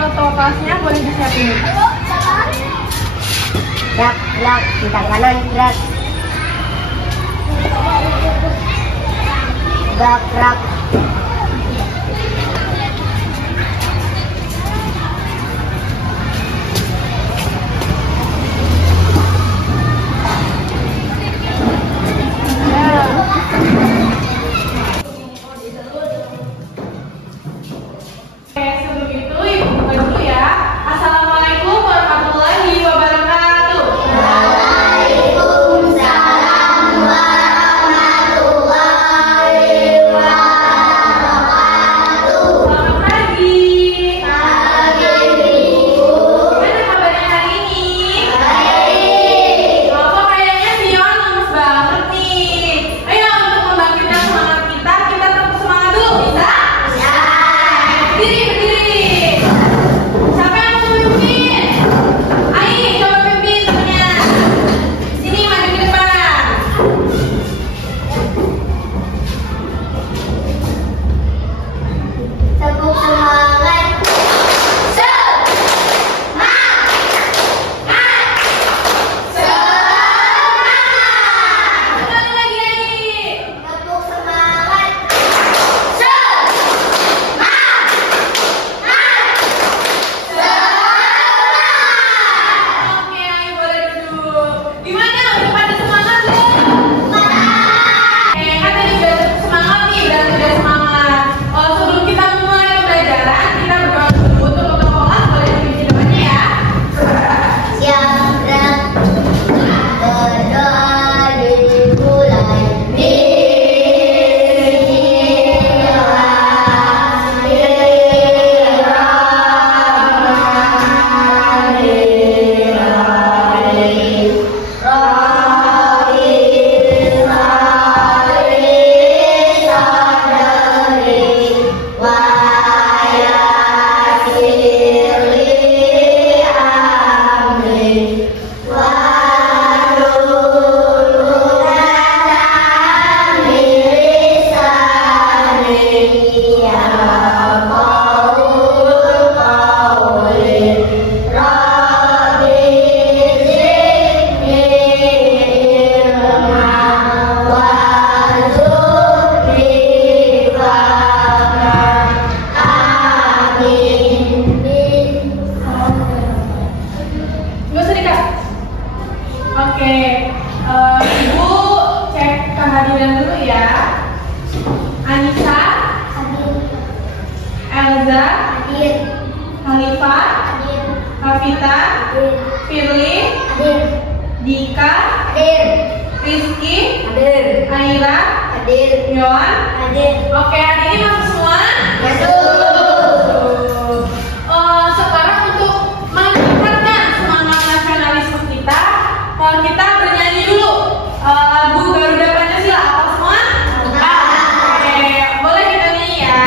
foto kelasnya boleh disiapin. Gerak, gerak, kita kanan, gerak. Gerak, gerak. Sebelum itu ibu buka dulu ya. Assalamualaikum warahmatullahi wabarakatuh. Waalaikumsalam warahmatullahi wabarakatuh. Selamat pagi. Pagi, Ibu. Gimana kabarnya hari ini? Baik. Kok kayaknya Sion lemes banget nih. Ayo untuk membangkitkan semangat kita tetap semangat dulu, bisa? Ya. Berdiri. Siapa yang mau mimpin? Ayo coba pimpin temennya. Sini maju ke depan. Tepuk semangat. Kembali lagi. Tepuk semangat. Oke, ayo boleh duduk. Gimana? Udah pada semangat belum? Kan tadi udah semangat nih, udah semangat. Sebelum kita mulai pembelajaran, kita berdoa dulu untuk kelas boleh diisi depannya ya. Siap, gerak. Berdoa dimulai. Nggak usah dikat. Oke, Ibu cek kehadiran dulu ya. Anissa, Elza, Khalifah, Kavita, Firly, Dika, Rizky, Aira, Yohan. Oke, hari ini masuk semua? Sekarang untuk meningkatkan semangat nasionalisme kita bernyanyi dulu lagu Garuda Pancasila. Apa semua? Oke, boleh kita nyanyi ya.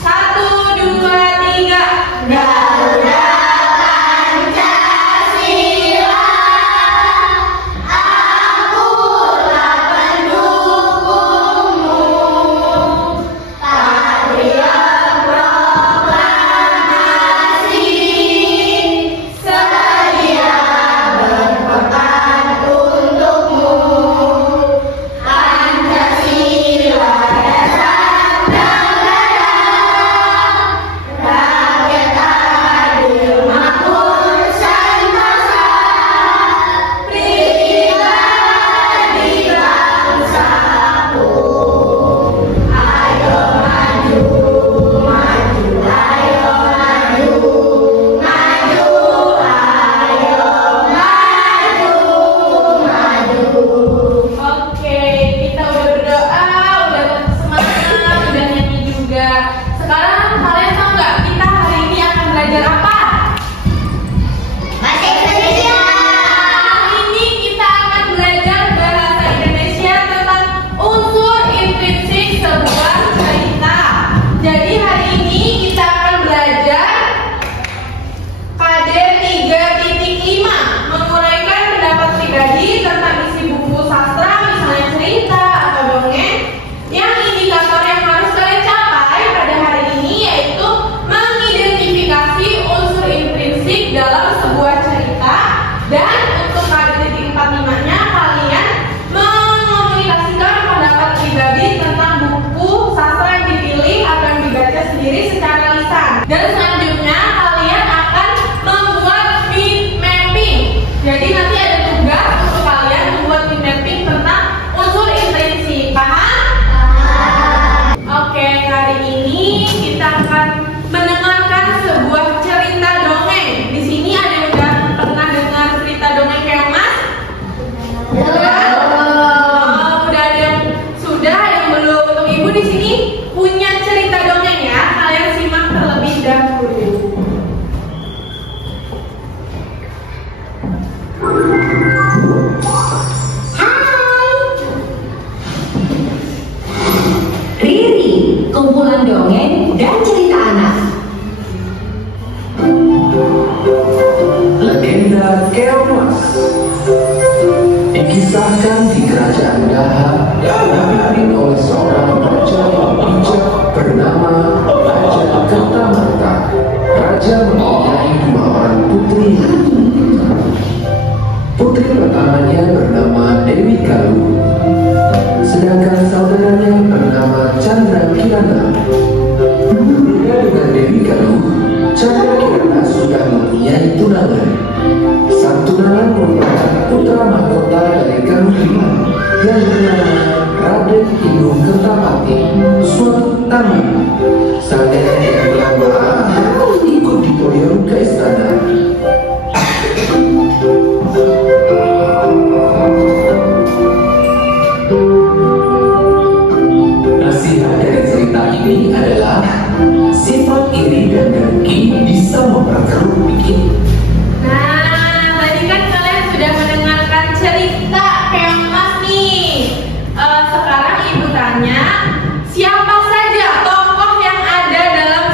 1, 2, 3. Garuda Pancasila, akulah pendukungmu. Patria legenda Keong Mas. Dikisahkan di kerajaan Daha yang dipimpin oleh seorang raja yang bijak bernama Raja Kertamata. Raja mempunyai 2 orang putri. Putri pertamanya bernama Dewi Galuh, sedangkan saudaranya bernama Chandra Kirana. Berbeda dengan Dewi Galuh, Chandra Kirana sudah mempunyai tunangan. Sang tunangan merupakan putra mahkota dari Galuh yang bernama Raden Hidung Kertapati. Suatu taman, sang nenek yang bernama ikut diboyong ke istana. Nasihat dari cerita ini adalah sifat iri dan dengki bisa memperkeruh bikin. Nah, tadi kan kalian sudah mendengarkan cerita Keong Mas nih. Sekarang ibu tanya, siapa saja tokoh yang ada dalam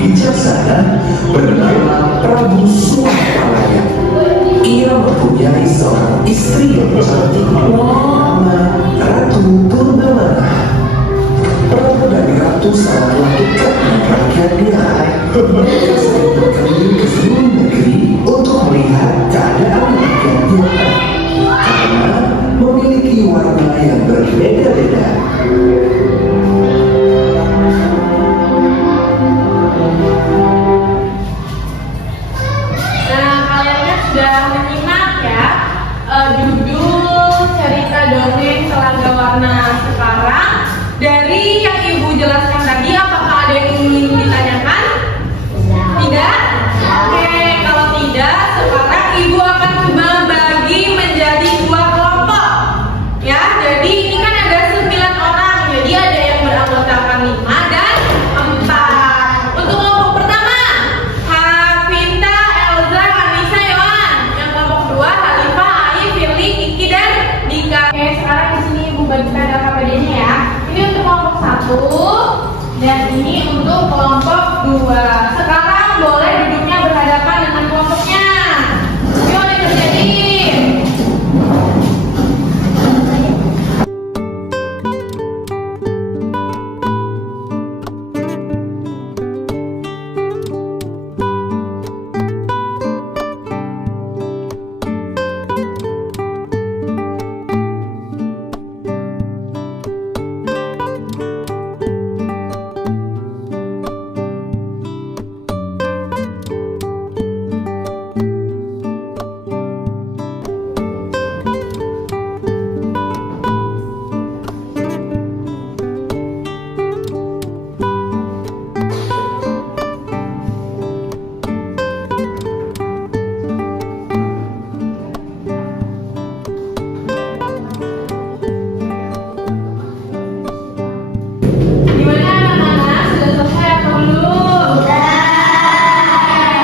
bijaksana bernama Prabu Swampalaya. Ia mempunyai seorang istri yang cantik bernama Ratu Purnamana. Prabu dan Ratu sangat dekat dengan rakyatnya. Mereka sering berkeliling ke seluruh negeri untuk melihat keadaan rakyatnya karena memiliki warna yang berbeda-beda. Nah, kalian kan sudah menyimak ya judul cerita dongeng Telaga Warna. Sekarang dari yang ibu jelaskan tadi, apakah ada yang ingin ditanyakan? Tidak? Oke, kalau tidak, sekarang ibu akan membagi menjadi 2 kelompok. Ya, jadi ini kan ada 9 orang, jadi ada yang beranggotakan 5 dan 4. Untuk kelompok pertama, Hafinta, Elza, Anissa, Yohan. Yang kelompok kedua, Halifah, Ai, Firly, Kiki, dan Dika. Oke, sekarang di sini ibu bagikan KPD-nya ya. Ini untuk kelompok 1 dan ini untuk kelompok 2. Sekarang boleh duduknya berhadapan dengan kelompoknya. Yuk dikerjain. Gimana anak-anak? Sudah selesai atau belum?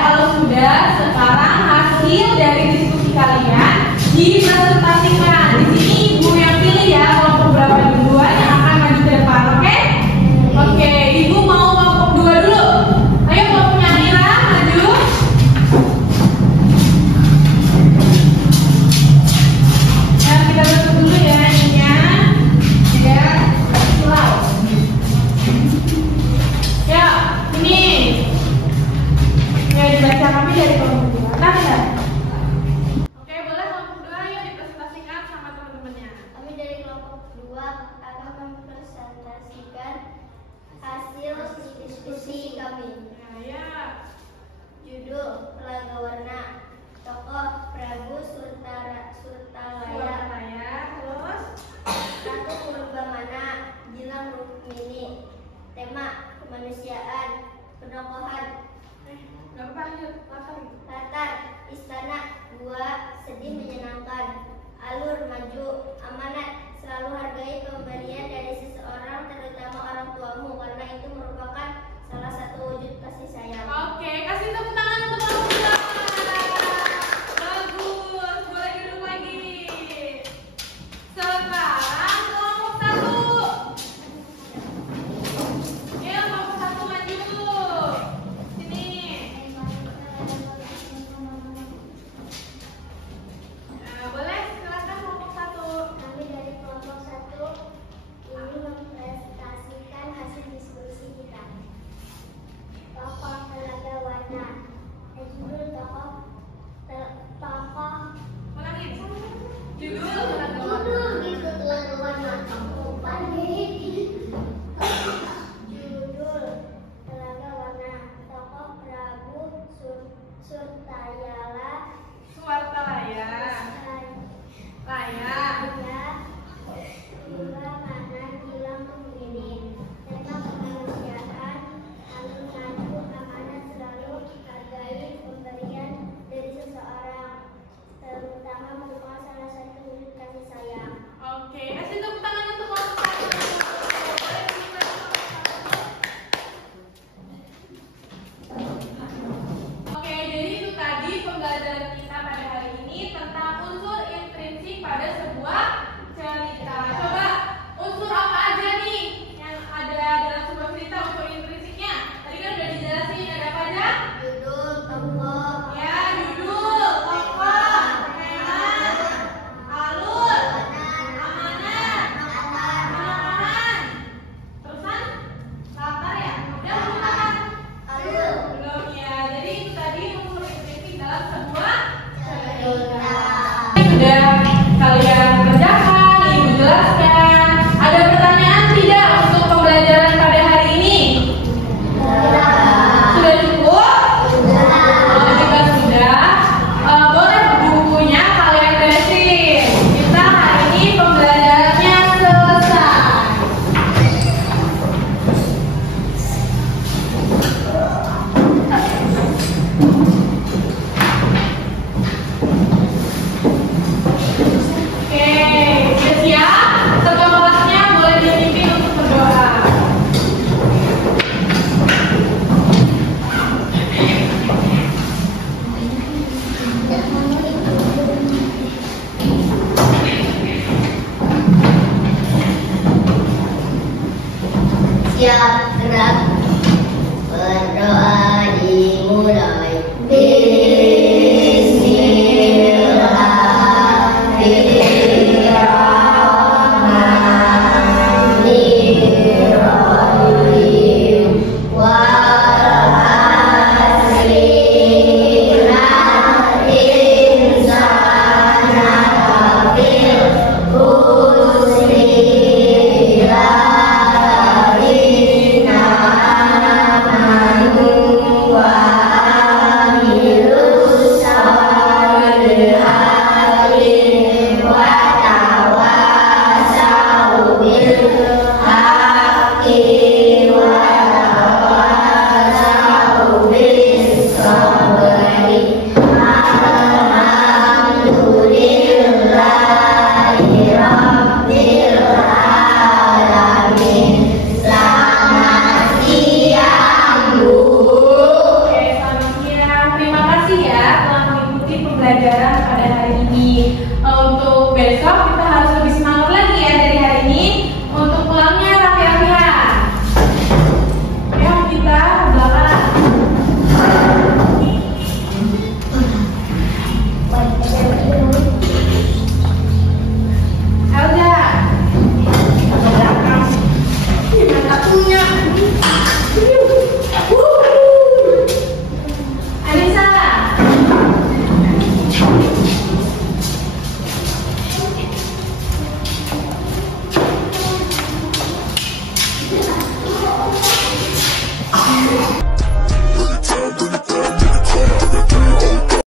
Kalau sudah, sekarang hasil dari diskusi kalian dipresentasikan. Di sini ibu yang pilih ya kelompok berapa duluan yang akan maju ke depan, oke? Oke, ibu mau kelompok 2 dulu. Ayo kelompoknya Nila maju. Nah, kita tutup dulu ya ininya. Ya, slide. Ya, ini. Ya, dibaca kami dari kelompok 2. Nah. Oke, boleh kelompok 2 ya dipresentasikan sama teman-temannya. Kami dari kelompok 2 akan mempresentasikan hasil diskusi kami. Nah, ya. Judul Telaga Warna. Tokoh Prabu Surtalaya. Ya. Terus Ratu Purbamana. Gilang Rukmini. Tema kemanusiaan. Penokohan. enggak apa-apa lanjut. Latar istana. 2. Sedih menyenangkan. Alur maju. Amanat. Selalu hargai pemberian dari seseorang, terutama orang tuamu, karena itu merupakan